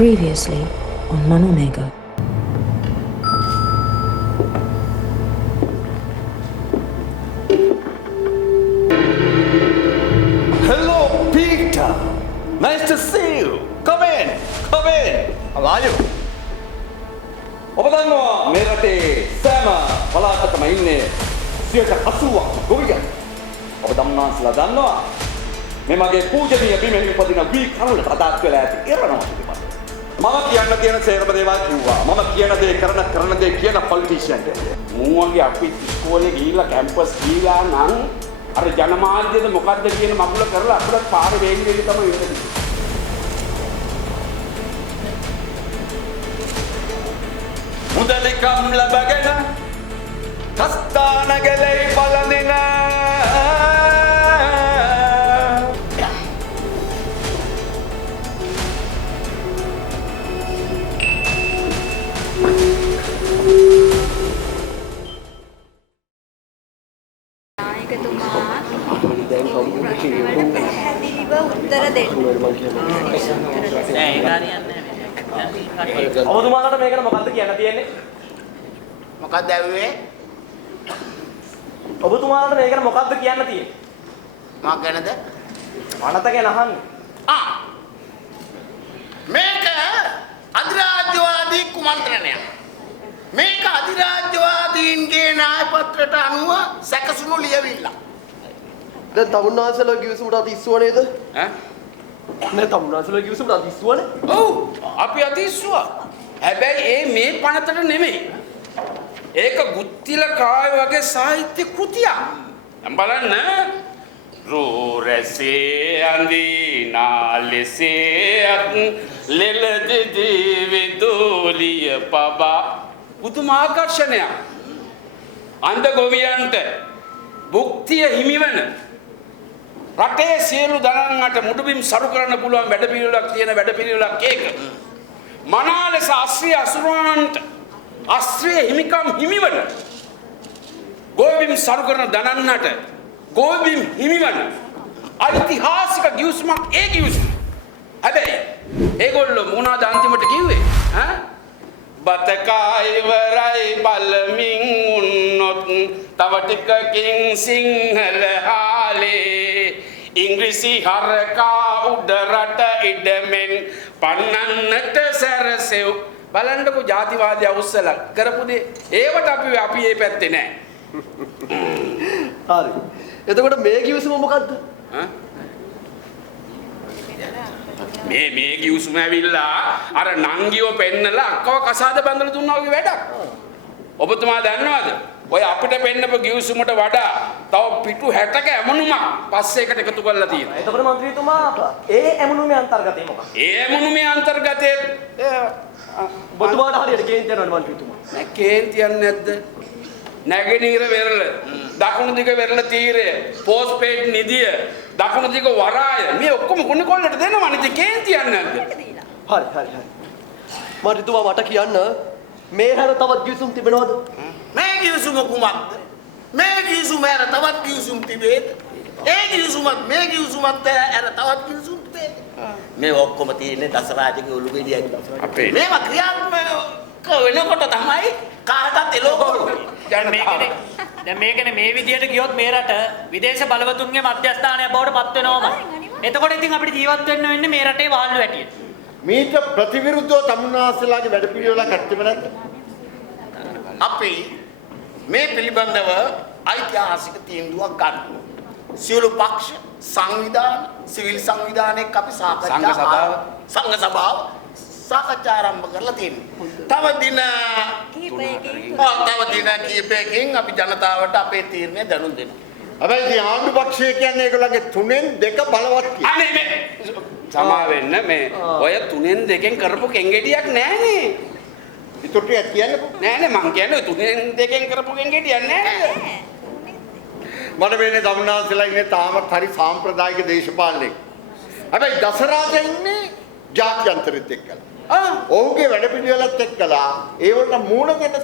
Previously on Manomega. Hello, Peter. Nice to see you. Come in. Come in. How are you? ඔබ දන්නවා මේ රටේ සෑම පළාතකම ඉන්නේ 80ක් ගොවියන්. ඔබ දන්නාන්සලා දන්නවා මේ මගේ පූජනීය බිමෙහි උපදින වී කරුණට අදාත් වෙලා ඇති ඉරණම පිළිබඳ. මම කියන්න තියෙන සේරම දේවල් කිව්වා. මම කියන දේ කරන දේ කියන පොලිටිෂියන් කෙනෙක්. මූවගේ අපි ඉස්කෝලේ ගිහිල්ලා කැම්පස් ගිහිලා නම් අර ජනමාධ්‍යද මොකද්ද කියන මගුල කරලා අපිට පාර වේගි වේගි තමයි ඉන්නේ. මුදලිකම් ලබගෙන කස්තාන ගලයි බලනින ඔබතුමාලට මේකට මොකද්ද කියන්න තියෙන්නේ? මොකක්ද ඇව්වේ? ඔබතුමාලට මේකට මොකද්ද කියන්න තියෙන්නේ? මොකක් ගැනද? අනත ගැන අහන්නේ. මේක අධිරාජ්‍යවාදී කුමන්ත්‍රණයක්. මේක අධිරාජ්‍යවාදීන්ගේ න්‍යාය පත්‍රයට අනුව සැකසුණු ලියවිල්ල. දැන් තමුන්නාසලා කිවිසුමට අතිස්සුව නේද? ඈ? නේ තමුන්නාසලා කිවිසුමට අතිස්සුවනේ. ඔව් අපි අතිස්සුවා. හැබැයි මේ පනතට නෙමෙයි. ඒක ගුත්තිල කාය වගේ සාහිත්‍ය කෘතියක්. දැන් බලන්න රෝරසේ අඳිනාලෙසේත් ලෙලදිදි විදුලිය පබා පුදුම ආකර්ෂණයක්. අන්ධ ගොවියන්ට භුක්තිය හිමිවන රටේ සියලු දනන්නට මුඩුබිම් සරු කරන්න පුළුවන් වැඩපිළිවෙලක් තියෙන වැඩපිළිවෙලක් ඒක. මනා ලෙස අශ්‍රී අසුරවන්ට අශ්‍රී හිමිකම් හිමිවන ගෝබිම් සරු කරන දනන්නට ගෝබිම් හිමිවන ඓතිහාසික ගිවිසුමක් ඒ ගිවිසුම. හැබැයි ඒගොල්ලෝ මොනවද අන්තිමට කිව්වේ? ඈ බතකා ඉවරයි බලමින් උන්නොත් තව ටිකකින් සිංහල හාලේ ඉංග්‍රීසි හරකා උඩ රට ඉඩමෙන් පන්නන්නට සැරසෙව්. බලන්නකො ජාතිවාදී අවුස්සලා කරපු දේ. ඒවට අපි මේ පැත්තේ නෑ. හරි. එතකොට මේ කිවිසුම මොකද්ද? මේ ගිවිසුම ඇවිල්ලා අර නංගිව පෙන්නලා අක්කව කසාද බඳලා දුන්නා වගේ වැඩක්. ඔබතුමා දන්නවද? ඔය අපිට පෙන්නපු ගිවිසුමට වඩා තව පිටු 60ක ඇමුණුමක් පස්සේ එකට එකතු කරලා තියෙනවා. එතකොට മന്ത്രിතුමා ඒ ඇමුණුමේ අන්තර්ගතය මොකක්ද? ඒ ඇමුණුමේ අන්තර්ගතයේ ඔබතුමාට හරියට කේන්ති යනවද മന്ത്രിතුමා? නෑ කේන්තියක් නැද්ද? නැගෙනහිර වෙරළ, දකුණු දිග වෙරළ තීරය, පෝස්ට්පේඩ් නිදිය, දකුණු දිග වරාය මේ ඔක්කොම කුණු කොල්ලට දෙනවා නේද? කේන්තියක් නැද්ද? හරි. මන්ත්‍රීතුමා මට කියන්න මේ හැර තවත් කිවිසුම් තිබෙනවද? මේ ගිවිසුම කුමක්ද? මේ ගිවිසුම ඇර තවත් ගිවිසුම් තිබේද? ඒ ගිවිසුමත් මේ ගිවිසුමත් ඇර තවත් ගිවිසුම් තිබේද? මේ ඔක්කොම තියෙන්නේ දසරාජගේ ඔළුවේදී අපේ මේවා ක්‍රියාත්මක වෙනකොට තමයි කාටත් එළවගොල්ලෝ. දැන් මේකනේ මේ විදියට ගියොත් මේ රට විදේශ බලවතුන්ගේ මධ්‍යස්ථානයක් බවට පත් වෙනවමයි. එතකොට ඉතින් අපිට ජීවත් වෙන්න වෙන්නේ මේ රටේ වාල්ලු හැටියට. මීට ප්‍රතිවිරුද්ධව තමුන්නාසලාගේ වැඩපිළිවෙලක් ඇත්තෙම නැද්ද? අපි මේ පිළිබඳව ඓතිහාසික තීන්දුවක් ගන්න. සියලු පක්ෂ සංවිධාන සිවිල් සංවිධානයක් අපි සංඝ සභාව සාකච්ඡා ආරම්භ කරලා තියෙනවා. තව දින කීපයකින් අපි ජනතාවට අපේ තීරණය දැනුම් දෙනවා. හැබැයි ඉතින් ආණ්ඩු පක්ෂය කියන්නේ ඒගොල්ලන්ගේ 3න් 2 බලවත් කියලා. අනේ මේ සමා වෙන්න මේ ඔය 3න් 2න් කරපු කෙන්ගෙඩියක් නෑනේ. ඉතුරු ටික කියන්නකෝ. නෑනේ මං කියන්නේ 3න් 2න් කරපු කෙන්ගෙඩියක් නෑ. මට වෙන්නේ තමුන්නාසලා ඉන්නේ තාමත් හරි සාම්ප්‍රදායික දේශපාලනයක. හැබැයි දසරාජා ඉන්නේ ජාත්‍යන්තරෙත් එක්කලා. ඔහුගේ වැඩපිළිවෙලත් එක්කලා ඒවට මූණ දෙන්න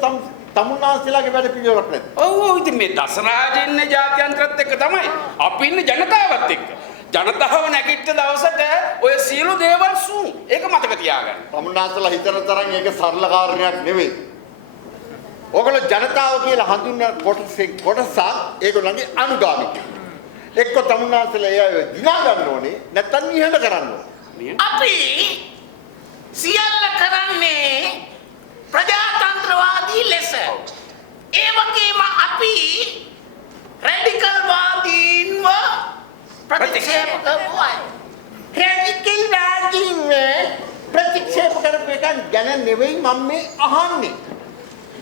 තමුන්නාසලාගේ වැඩපිළිවෙලක් නැද්ද? ඔව් ඉතින් මේ දසරාජ ඉන්නේ ජාත්‍යන්තරත් එක්ක තමයි. අපි ඉන්නේ ජනතාවත් එක්ක. ජනතාව නැගිට දවසට ඔය සියලු දේවල් සූ. ඒක මතක තියාගන්න. තමුන්නාන්සලා හිතන තරම් ඒක සරල කාරණයක් නෙවෙයි. ඔයගොල්ලෝ ජනතාව කියලා හඳුන්වන කොටසක් ඒගොල්ලන්ගේ අනුගාමිකයෝ. එක්ක තමුන්නාන්සලා ඒ දිනා ගන්න ඕනේ නැත්නම් නිහඬ කරන්න ඕනේ. අපි සියල්ල කරන්නේ ප්‍රජාතන්ත්‍රවාදී ලෙස. ඒ වගේම අපි රැඩිකල් වාදීන්ව ප්‍රතික්ෂේප කරනවා. රැඩිකල් වාදීන්ව ප්‍රතික්ෂේප කරපු එක ගැන නෙවෙයි මම මේ අහන්නේ.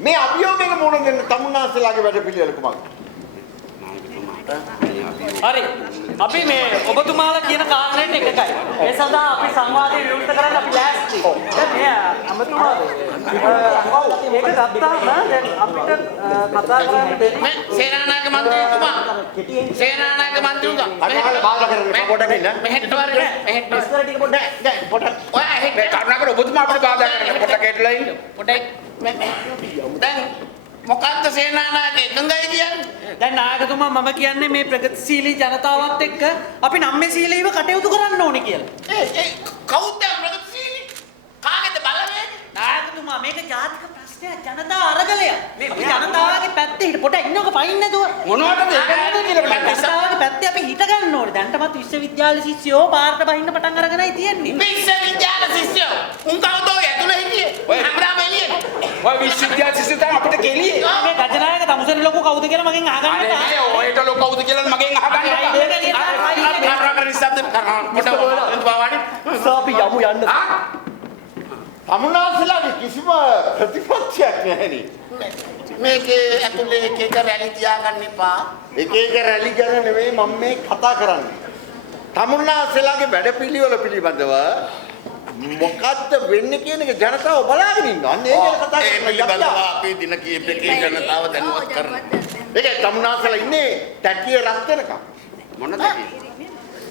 මේ අභියෝගයක මුණ දෙන්න තමුන්නාන්සලාගේ වැඩ පිළිවෙල කුමක්ද? හරි. අපි මේ ඔබතුමාලා කියන කාරණේට එකයි. ඒ සඳහා අපි සංවාදය විවෘත කරන්න අපි ලෑස්ති. දැන් මේ අමතුමාද මේක ගත්තාම දැන් අපිට කතා කරන්න දෙන්නේ සේනානායක මන්ත්‍රීතුමා. සේනානායක මන්ත්‍රීතුමා. අනාල බාධා කරන්නේ පොඩක් ඉන්න. මෙහෙට වරේ. මෙහෙට ඉස්සර ටික පොඩ්ඩක් පොඩක්. ඔය හෙට මේ කරුණාකර ඔබතුමා අපිට බාධා කරන්න පොඩ්ඩක් ඇටලා ඉන්න. පොඩක්. දැන් මොකක්ද සේනානායක එකඟයි කියන්නේ? දැන් නායකතුමා මම කියන්නේ මේ ප්‍රගතිශීලී ජනතාවත් එක්ක අපි නම්‍යශීලීව කටයුතු කරන්න ඕනේ කියලා. ඒ කවුද ප්‍රගතිශීලී? කාගේද බලවේග? නායකතුමා මේක ජාතික ප්‍රශ්නයක් ජනතාව අරගලයක්. අපි ජනතාවගේ පැත්තේ හිට පොඩ ඉන්නක පයින් නැතුව මොනවටද ඒක නේද කියලා ජනතාවගේ පැත්තේ අපි හිට ගන්න ඕනේ. දැන්ටමත් විශ්වවිද්‍යාල ශිෂ්‍යයෝ පාරට බහින්න පටන් අරගෙනයි තියෙන්නේ. විශ්වවිද්‍යාල ශිෂ්‍යයෝ උන් කවුද ඔය ඇතුළේ හිටියේ? හැමදාම එළියේ. ඔය විශ්වවිද්‍යාල ශිෂ්‍ය තමයි අපිට කෙලියේ. මේ ගජනායක තමුසෙන් ලොකු කවුද කියලා මගෙන් අහගන්න අනේ මේ ඔයට ලොකු කවුද කියලා මගෙන් අහගන්න. කරුණාකර නිස්සබ්ද පොඩ වාඩි. අපි යමු යන්න. තමුන්නාන්සලාගේ කිසිම ප්‍රතිපත්තියක් නැහැනේ. මේකේ ඇතුලේ එක එක රැලි තියාගන්න එපා. එක එක රැලි ගැන නෙවෙයි මම මේ කතා කරන්නේ. තමුන්නාන්සලාගේ වැඩපිළිවෙල පිළිබඳව මොකද්ද වෙන්නේ කියන එක ජනතාව බලාගෙන ඉන්නවා. අන්න ඒක ගැන කතා ඒ කරන්න. පිළිබඳව අපි දින කීපයකින් ජනතාව දැනුවත් කරනවා. ඒකයි තමුන්නාන්සලා ඉන්නේ තැටිය රත් වෙනකම්. මොනද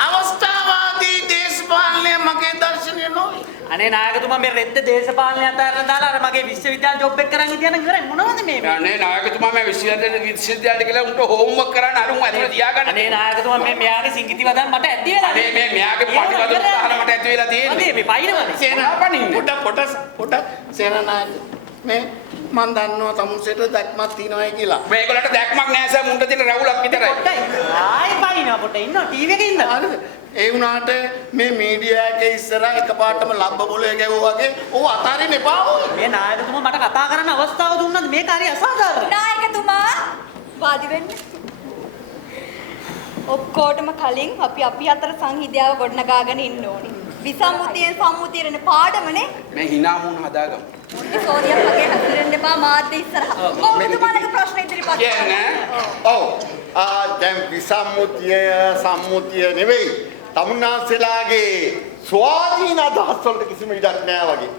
අවස්ථාවාදී දේශපාලනය මගේ දර්ශනය නොවේ. අනේ නායකතුමා මේ රෙද්ද දේශපාලනය අතහැරලා දාලා අර මගේ විශ්වවිද්‍යාල ජොබ් එක කරන් හිටියනම් ඉවරයි මොනවද මේ අනේ නායකතුමා මේ විශ්වවිද්‍යාලයට කියලා උන්ට හෝම්වර්ක් කරන්න අරුන් ඇතුළේ තියාගන්න. අනේ නායකතුමා මේ මෙයාගේ සිංගිති වදන් මට ඇද්දි වෙලා අනේ මේ මෙයාගේ පටිවද උදාහරණ මට ඇති වෙලා තියෙන්නේ. මේ පයින්නවනේ සේනාපනින්නේ පොට සේනානායක මේ මන් දන්නවා තමුසෙට දැක්මක් තියනවායි කියලා. මේගොල්ලන්ට දැක්මක් නැහැ සර් මුන්ට තියෙන රැවුලක් විතරයි. ආයි පයින්නවා පොට ඉන්නවා ටීවී එකේ ඉන්නවා. හරිද? ඒ වුණාට මේ මීඩියා එකේ ඉස්සරහ එකපාරටම ලබ්බ බොලේ ගැවුවා වගේ ඕව අතාරින්න එපා. මේ නායකතුමා මට කතා කරන්න අවස්ථාව දුන්නත් මේක හරි අසාධාරණයි. නායකතුමා වාඩි වෙන්න. ඔක්කොටම කලින් අපි අතර සංහිඳියාව ගොඩනගාගෙන ඉන්න ඕනි. විසම්මුතියෙන් සම්මුතියෙන් පාඩමනේ. මේ hina මුණ හදාගමු. සෝරියක් වගේ හතරෙන් එපා මාධ්‍ය ඉස්සරහා. ඔබතුමාලගේ ප්‍රශ්න ඉදිරිපත් කියන්නේ ඔව්. දැන් විසම්මුතිය සම්මුතිය නෙවෙයි. තමුන්නාන්සලාගේ ස්වාධීන අදහස් වලට කිසිම ඉඩක් නැහැ වගේ.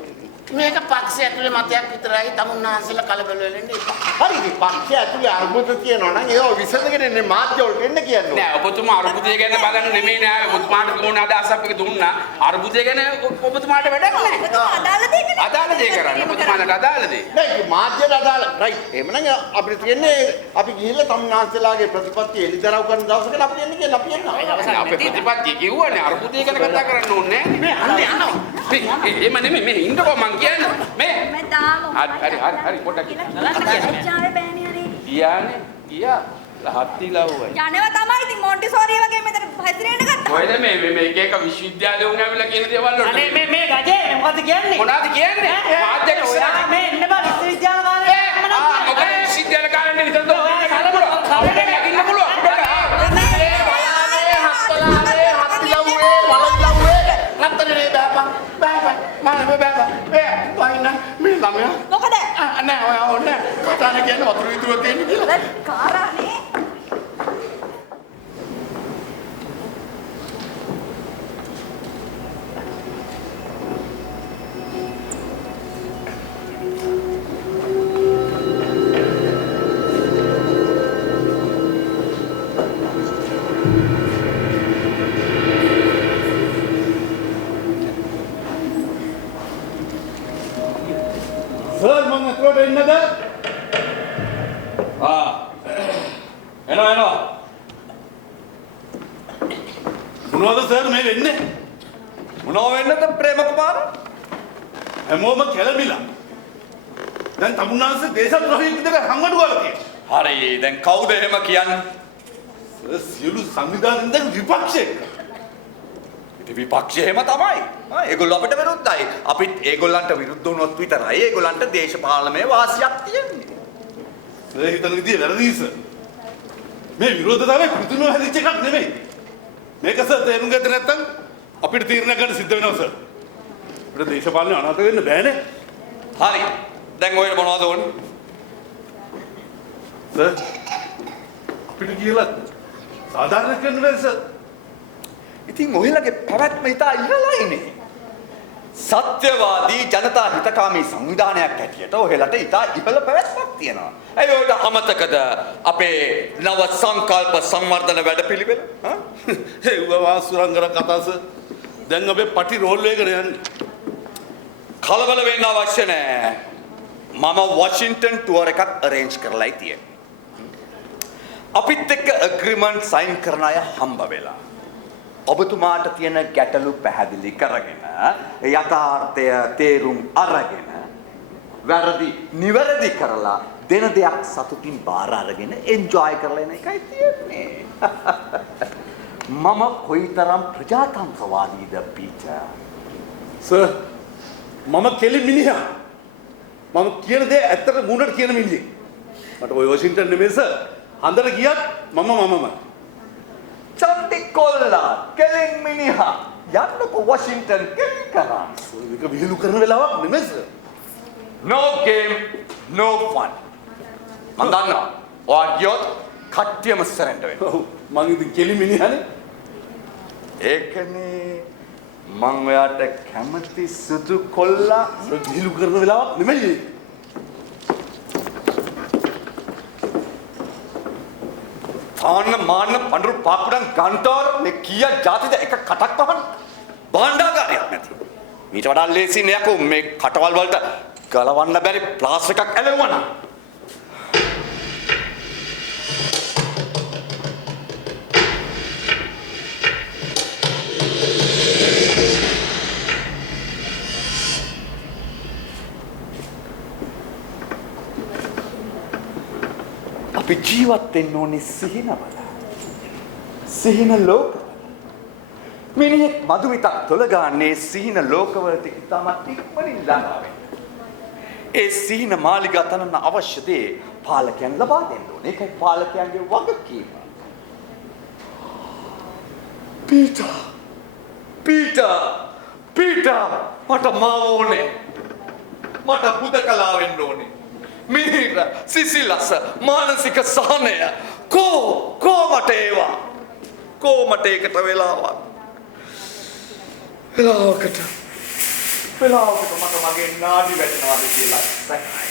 මේක පක්ෂය ඇතුලේ මතයක් විතරයි තමුන්නාන්සලා කලබල වෙන්න එපා. හරි ඉතින් පක්ෂය ඇතුලේ අරුබුද තියෙනවා නම් ඒව විසඳගෙන එන්නේ මාධ්‍ය වලට එන්න කියන්නේ. නෑ ඔබතුමා අරුබුදය ගැන බලන්න නෙමෙයි නෑ ඔබතුමාට දුන්න අදහසක් එක දුන්නා අරුබුදය ගැන ඔබතුමාට වැඩක් නෑ. අදාළ දෙයකනේ. අදාළ දේ කරන්න ඔබතුමාට අදාළ දේ. නෑ ඉතින් මාධ්‍යට අදාළ රයිට්. එහෙමනම් අපිට තියෙන්නේ අපි ගිහිල්ලා තමුන්නාන්සලාගේ ප්‍රතිපත්තිය එළිදරව් කරන දවසකට අපිට එන්න කියලා අපි එන්නවා. අපේ ප්‍රතිපත්තිය කිව්වනේ අරුබුදය ගැන කතා කරන්න ඕනේ නෑ. මේ අන්නේ යනවා. එහෙම නෙමෙයි මේ ඉන්නකෝ මං කියන්නේ මේ මම දාමු. හරි පොඩ්ඩක් ජාවේ බෑනේ හරි. ගියානේ ගියා ලහත්ති ලව්වයි යනවා තමයි ඉතින් මොන්ටිසෝරි වගේ මෙතන හැදිරෙන්න ගත්තා. කොහෙද මේ එක එක විශ්වවිද්‍යාලේ උන් ඇවිල්ලා කියන දේවල් වලට අනේ මේ ගජේ මොකද්ද කියන්නේ? මොනවද කියන්නේ මාධ්‍ය ඔයා මේ එන්න බා විශ්වවිද්‍යාල කාලේ මොකද විශ්වවිද්‍යාල කාලේ විතරද නගින්න පුළුවන් මොකද? නෑ ඔය ඕනේ කතාන කියන්නේ වතුර විදුර තියෙන කියලා. කාරානේ. සර් මම අතට එන්නද? එනවා මොනවද සර් මේ වෙන්නේ? මොනව වෙන්නද ප්‍රේම කුමාර? හැමෝම කැළඹිලා. දැන් තමුන්නාන්සේ දේශද්‍රෝහී විදිහට හංගඩු ගාලා තියෙනවා. හරි දැන් කවුද එහෙම කියන්නේ? සියලු සංවිධානයෙන් දැන් විපක්ෂයක. ඉතින් විපක්ෂය එහෙම තමයි. ඒගොල්ලෝ අපිට විරුද්ධයි. අපිත් ඒගොල්ලන්ට විරුද්ධ වුණොත් විතරයි ඒගොල්ලන්ට දේශපාලනයේ වාසියක් තියෙන්නේ. ඒ හිතන විදිය වැරදි සර්. මේ විරෝධතාවය කෘතිනව හැදිච්ච එකක් නෙමෙයි. මේක සර් තේරුම් ගත්තේ නැත්නම් අපිට තීරණ ගන්න සිද්ධ වෙනවා සර්. අපිට දේශපාලනේ අනාථ වෙන්න බෑනේ. හරි. දැන් ඔය මොනවද ඕනේ? සර් අපිට කියලා සාධාරණ කරන්න බෑ සර්. ඉතින් ඔයලගේ පැවැත්ම ඉතා ඉහළයිනේ. සත්‍යවාදී ජනතා හිතකාමී සංවිධානයක් හැටියට ඔයලට ඉතා ඉහළ පැවැත්මක් තියෙනවා. ඇයි ඔයට අමතකද අපේ නව සංකල්ප සංවර්ධන වැඩපිළිවෙල? ඒව වාසුරංගර කතා සර්. දැන් අපේ පටි රෝල් එකකට යන්නේ. කලබල වෙන්න අවශ්‍ය නැහැ. මම වොෂින්ටන් ටුවර් එකක් අරේන්ජ් කරලායි තියෙන්නේ. අපිත් එක්ක ඇග්‍රීමන්ට් සයින් කරන අය හම්බ වෙලා. ඔබතුමාට තියෙන ගැටලු පැහැදිලි කරගෙන යථාර්ථය තේරුම් අරගෙන වැරදි නිවැරදි කරලා දෙන දෙයක් සතුටින් බාර අරගෙන එන්ජොයි කරලා එන එකයි තියෙන්නේ. මම කොයිතරම් ප්‍රජාතන්ත්‍රවාදීද පීටර්? සර් මම කෙලි මිනිහා. මම කියන දේ ඇත්තට මූණට කියන මිනිහෙක්. මට ඔය වොෂින්ටන් නෙමෙයි සර්. හන්දර ගියත් මමමයි. චන්ටි කොල්ලා කෙලින් මිනිහා යන්නකො වොෂින්ටන් කෙලින් කරා. ඒක විහිළු කරන වෙලාවක් නෙමෙයි sir. No game, no fun. මම දන්නවා. ඔයා ගියොත් කට්ටියම සරෙන්ඩර් වෙනවා. ඔව් මං ඉතින් කෙලි මිනිහානේ. ඒකනේ මං ඔයාට කැමති සුදු කොල්ලා විහිළු කරන වෙලාවක් නෙමෙයි. තාන්න මාන්න පඳුරු පාපුඩන් ගන්ටෝර මේ කීයක් જાතිද එක කටක් පහන් භාණ්ඩාගාරයක් නැති. මීට වඩා ලේසි නෑකෝ මේ කටවල් වලට ගලවන්න බැරි ප්ලාස්ටර් එකක් ඇලෙවුවා නම්. අපි ජීවත් වෙන්න ඕනේ සිහිනවල. සිහින ලෝක. මිනිහෙක් මදුවිතක් තොල ගන්නේ සිහින ලෝකවලට ඉතාමත් ඉක්මනින් ළඟා වෙන්න. ඒ සිහින මාලිගා තනන්න අවශ්‍ය දේ පාලකයන් ලබා දෙන්න ඕනේ. ඒකයි පාලකයන්ගේ වගකීම. පීටර් මට මාව ඕනේ. මට හුදකලා වෙන්න ඕනේ. මිහිර සිසිලස මානසික සහනය කෝමට ඒවා කෝමට ඒකට වෙලාවක් වෙලාවකට මට මගේ නාඩි වැටෙනවාද කියලා සැකයි.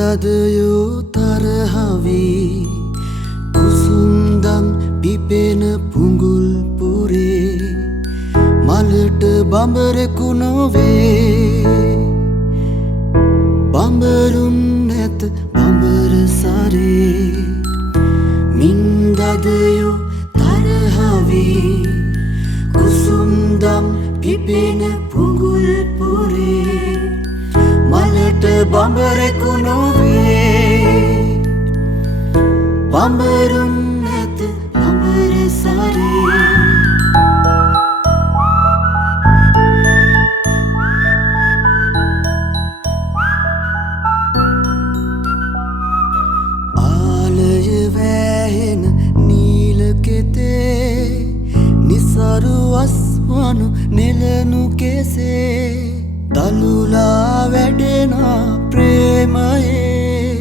දදයෝ තරහවී කුසුන්දම් පිපෙන පුඟුල් පුරේ මලට බඹරෙකු නොවේ බඹරුන් නැත බඹර සරේ මින්දදයෝ තරහවී කුසුන්දම් පිපෙන පුඟුල් පුරේ මලට බඹරෙකු නොවේ බඹරුන් නැත බඹර සරේ ආලය වැහෙන නීල කෙතේ නිසරු අස්වනු නෙලනු කෙසේ දලුලා වැඩෙනා ප්‍රේමයේ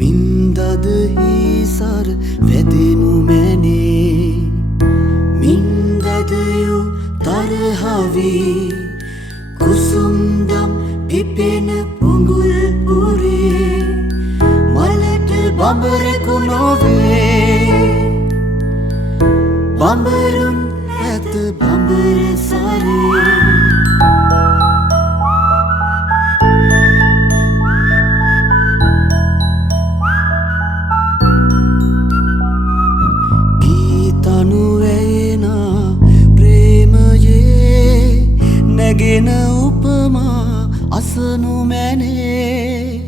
මින්දද හිසර වැදෙනු මැනේ මින්දදයෝ තරහවී කුසුම්දම් පිපෙන පුඟුල් පුරේ මලට බඹරෙකු නොවේ බඹරුන් ඇත බඹර සරේ ගීතනු වේනා ප්‍රේමයේ නැගෙන උපමා අසනු මැනේ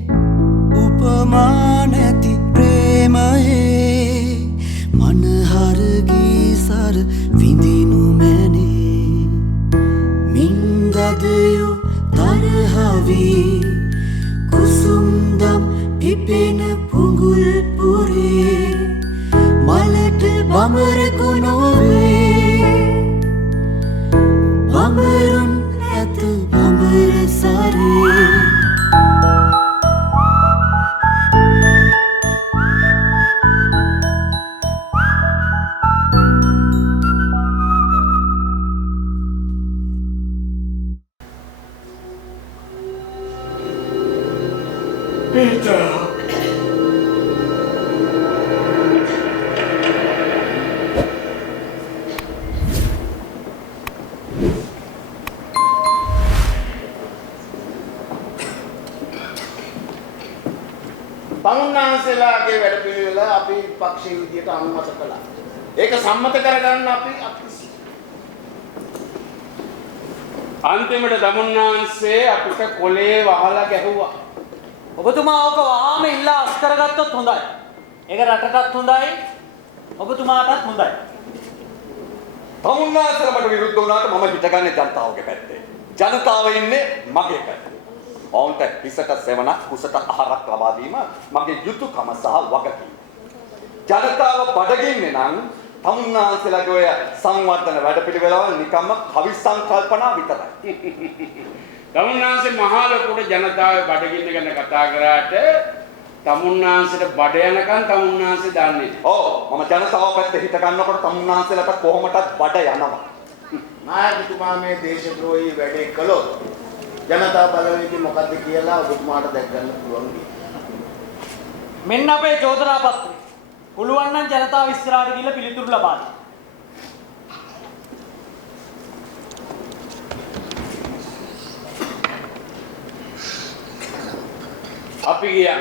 උපමා නැති ප්‍රේමයේ මනහර ගීසර විඳිනු මැනේ මින්දදයු තරහවී කුසුම්දම් පිපෙන පුඟුල් පුරේ මලට බඹරෙකු නොවේ බඹරුන් ඇත බඹර සරේ තමුන්නාන්සේලාගේ වැඩපිළිවෙල අපි පක්ෂයේ විදියට අනුමත කළා. ඒක සම්මත කරගන්න අපි අන්තිමට දමුන්නාන්සේ අපිට කොලේ වහලා ගැහුවා. ඔබතුමා ඕක වහාම ඉල්ලා අස් කරගත්තොත් හොඳයි. ඒක රටටත් හොඳයි. ඔබතුමාටත් හොඳයි. තමුන්නාන්සේලා මට විරුද්ධ වුණාට මම හිතගන්නේ ජනතාවගේ පැත්තේ. ජනතාව ඉන්නේ මගේ පැත්තේ. ඔවුන්ට හිසට සෙවණක් කුසට ආහාරක් ලබා දීම මගේ යුතුයකම සහ වගකීම. ජනතාව බඩගින්නේ නම් තමුන්නාන්සේලාගේ ඔය සංවර්ධන වැඩපිළිවෙළවල් නිකම්ම කවි සංකල්පනා විතරයි. තමුන්නාන්සේ මහා ලොකුට ජනතාවේ බඩගින්න ගැන කතා කරාට තමුන්නාන්සේට බඩ යනකම් තමුන්නාන්සේ දන්නේ. ඔව් මම ජනතාව පැත්තේ හිත ගන්නකොට තමුන්නාන්සේලාට කොහොමදත් බඩ යනවා. නායකතුමා මේ දේශද්‍රෝහී වැඩේ කළොත් ජනතාව බලවේගය මොකද්ද කියලා ඔබතුමාට දැක් ගන්න පුළුවන්. මෙන්න අපේ චෝදනා පත්‍රය. පුළුවන් නම් ජනතාව ඉස්සරහට ගිහිල්ලා පිළිතුරු ලබා දෙන්න. අපි ගියා.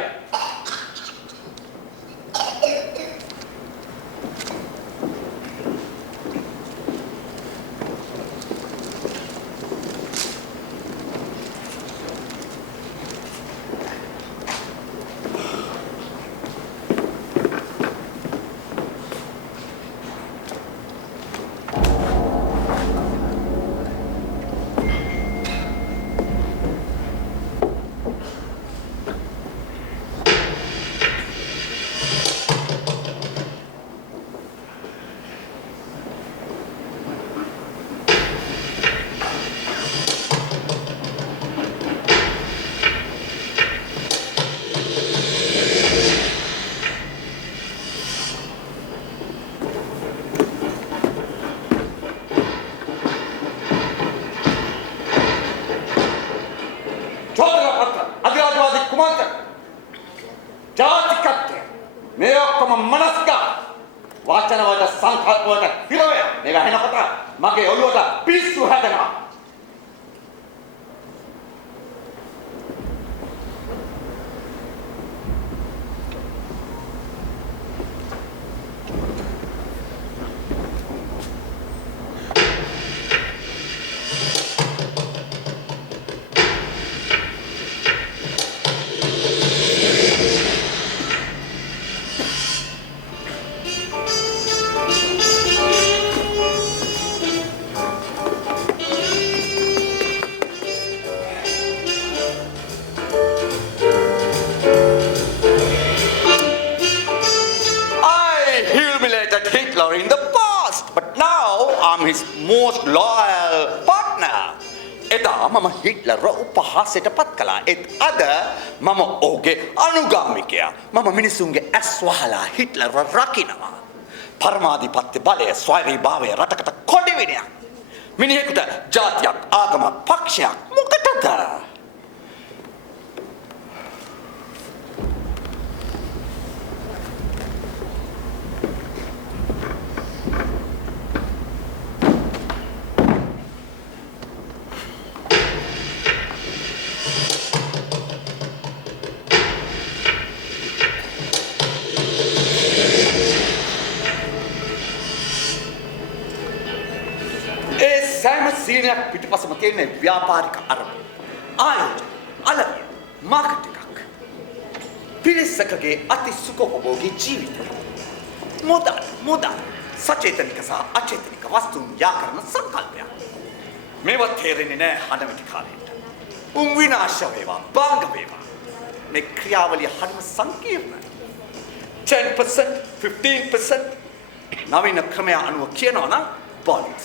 මගේ ඔළුවට පිස්සු හැදෙනවා. In the past, but now I'm his most loyal partner. එදා මම හිට්ලර්ව උපහාසයට පත් කළා. ඒත් අද මම ඔහුගේ අනුගාමිකයා. මම මිනිසුන්ගේ ඇස් වහලා හිට්ලර්ව රකින්නවා. පරමාධිපත්‍ය බලය ස්වෛරීභාවය රටකට කොඩිවිනයක්. මිනිහෙකුට ජාතියක් ආගමක් පක්ෂයක් මොකටද? සෑම සීනයක් පිටිපස්සම තියෙන ව්‍යාපාරික අරමුණ. ආයෝජන, අලගිය, මාකට් එකක්. පිරිසකගේ අති සුඛෝපභෝගී ජීවිතය. මුදල්, සචේතනික සහ අචේතනික වස්තුන් යාකරන සංකල්පයක්. මේවා තේරෙන්නේ නැහැ හදවත කාලේට. උන් විනාශ වේවා, බංග වේවා. මේ ක්‍රියාවලිය හරිම සංකීර්ණයි. 10%, 15% නවීන ක්‍රමය අනුව කියනවා නම් bonds.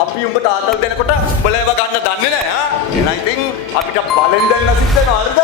අපි උඹට ආතල් දෙනකොට උඹලව ගන්න දන්නේ නැහැ ආ එහෙනම් ඉතින් අපිට බලෙන් දැල්ලා සිත් වෙනවා හරිද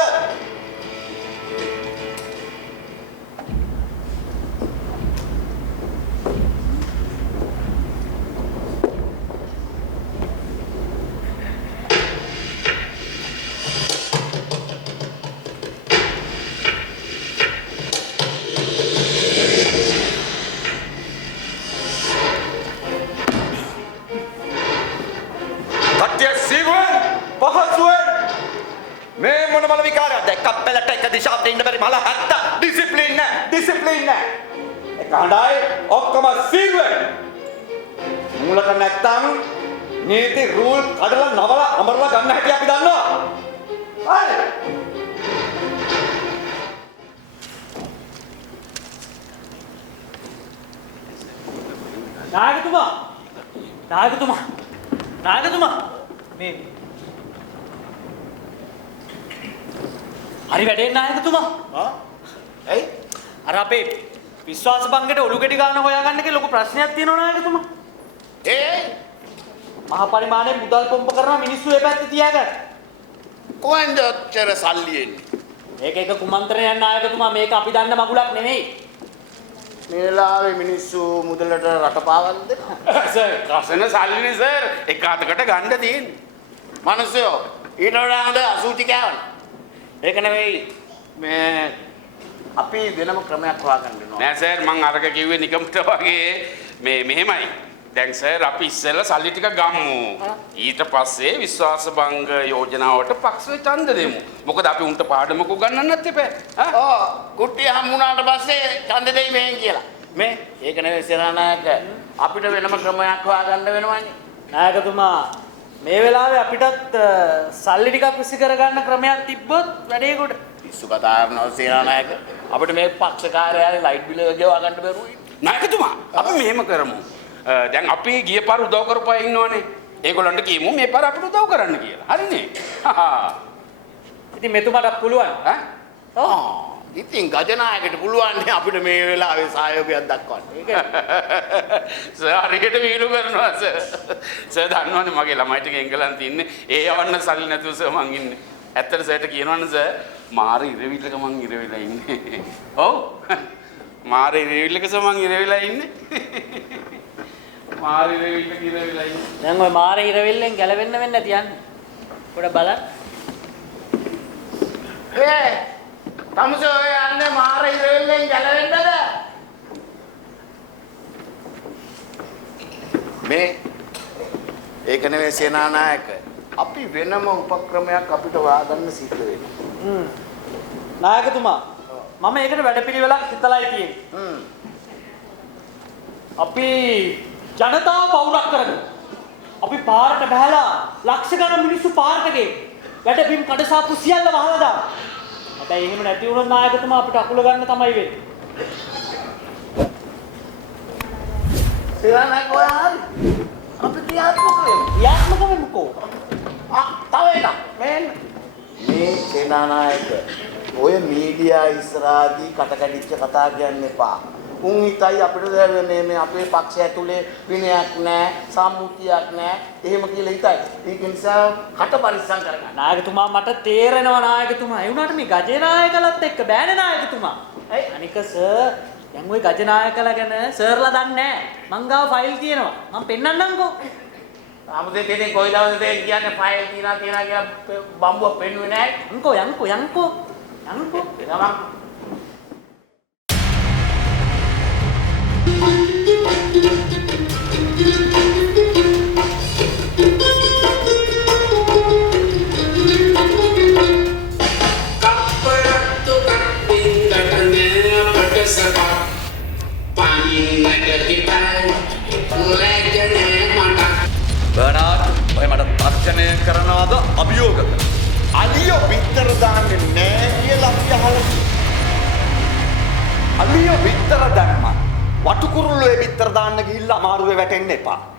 කණ්ඩායම් ඔක්කොම සීරුවෙන් මූලක නැත්තම් නීති රූල් කඩලා නවලා අමරලා ගන්න හැටි අපි දන්නවා හරි නායකතුමා මේ හරි වැඩේ නායකතුමා ඇයි අර අපේ විශ්වාස බංගට ඔලු ගෙඩි ගන්න හොයාගන්න එක ලොකු ප්‍රශ්නයක් තියෙනවා නායකතුමා. මහ පරිමාණයේ මුදල් පොම්ප කරන මිනිස්සු ඒ පැත්තේ තියාගන්න. කොහෙන්ද ඔච්චර සල්ලි එන්නේ? මේක එක කුමන්ත්‍රණයක් නායකතුමා මේක අපි දන්න මගුලක් නෙමෙයි. මේ වෙලාවේ මිනිස්සු මුදලට රට පාවල්ද? සර් කසන සල්ලිනේ සර් එක අතකට ගන්න තියෙන්නේ. මිනිස්සු ඊට වඩා හොඳ අසුචි කෑවනේ. ඒක නෙවෙයි මේ අපි වෙනම ක්‍රමයක් හොයාගන්න ඕන. නෑ සර් මං අරක කිව්වේ නිකම්ට වගේ මෙහෙමයි. දැන් සර් අපි ඉස්සෙල්ලා සල්ලි ටික ගමු. ඊට පස්සේ විශ්වාස භංග යෝජනාවට පක්ෂේ ඡන්ද දෙමු. මොකද අපි උන්ට පාඩමක් උගන්වන්නත් එපා. ඔව් කුට්ටිය හම්බුනාට පස්සේ ඡන්ද දෙයි මෙහෙන් කියලා. මේ ඒක නෙවෙයි සරණායක අපිට වෙනම ක්‍රමයක් හොයාගන්න වෙනවනේ. නායකතුමා මේ වෙලාවේ අපිටත් සල්ලි ටිකක් විසි කරගන්න ක්‍රමයක් තිබ්බොත් වැඩේ කොට. පිස්සු කතා කරනවා සේනානායක අපිට මේ පක්ෂ කාර්යාලේ ලයිට් බිල ගෙවා ගන්න බැරුවයි නායකතුමා අපි මෙහෙම කරමු දැන් අපි ගිය පාර උදව් කරපුවා ඉන්නවනේ ඒගොල්ලන්ට කියමු මේ පාර අපිට උදව් කරන්න කියලා හරිනේ ඉතින් මෙතුමාට පුළුවන් ඉතින් ගජනායකට පුළුවන් අපිට මේ වෙලාවේ සහයෝගයක් දක්වන්න ඒක සර් හරියට වීලු කරනවා සර් දන්නවනේ මගේ ළමයි ටික එංගලන්තේ ඉන්නේ ඒ යවන්න සල්ලි නැතුව සර් මං ඉන්නේ ඇත්තට සර්ට කියනවනේ සර් මාර ඉරවිලක මං ඉරවිලා ඉන්නේ. ඔව්. මාර ඉරවිලක මං ඉරවිලා ඉන්නේ. මාර ඉරවිලක ඉරවිලා ඉන්නේ. දැන් ඔය මාර ඉරවිල්ලෙන් ගැලවෙන්න වෙන්නේ නැති යන්නේ. පොඩ බලන්න. තමසෝ ඔය යන්නේ මාර ඉරවිල්ලෙන් ගැලවෙන්නද? මේ ඒක නෙවෙයි සේනානායක අපි වෙනම උපක්‍රමයක් අපිට හොයාගන්න සිද්ධ වෙනවා. නායකතුමා මම ඒකට වැඩපිළිවෙලක් හිතලායි තියෙන්නේ. අපි ජනතාව පවුරක් කරගමු. අපි පාරට බහැලා ලක්ෂ ගණන් මිනිස්සු පාරට ගේ. වැඩපින් කඩසාප්පු සියල්ල වහලා දාමු. හැබැයි එහෙම නැති වුණොත් නායකතුමා අපිට අකුල ගන්න තමයි වෙන්නේ. සේනානායක ඔය හරි. අපි ක්‍රියාත්මක වෙමු. ක්‍රියාත්මක වෙමුකෝ. තව එකක් මේ සේනානායක ඔය මීඩියා ඉස්සරහදී කටකඩිච්ච කතා කියන්න එපා. උන් හිතයි අපිට මේ අපේ පක්ෂය ඇතුලේ විනයක් නැහැ, සම්මුතියක් නැහැ. එහෙම කියලා හිතයි. ඒක නිසා කට පරිස්සම් කරගන්න. නායකතුමා මට තේරෙනවා නායකතුමා. ඒ වුණාට මේ ගජනායකලත් එක්ක බෑනේ නායකතුමා. අනික සර් දැන් ওই ගජනායකලා ගැන සර්ලා දන්නේ නැහැ. මං ගාව ෆයිල් තියෙනවා. මං පෙන්නන්නම්කෝ. 아무튼 දෙනේ කොයි දවසද කියන්නේ ෆයිල් තියනවා කියලා බම්බුව පෙන්නුවේ නැහැ. යන්කෝ යන්කෝ යන්කෝ යන්කෝ. ගමන්. බර්නාඩ් ඔය මට තර්ජනය කරනවාද අභියෝගද? අලියෝ විතර දාන්නේ නැහැ කියලා අපි අහලා අලිය විතර දැම්මා. වටු කුරුල්ලෝ ඒ විතර දාන්න ගිහිල්ලා අමාරුවේ වැටෙන්න එපා.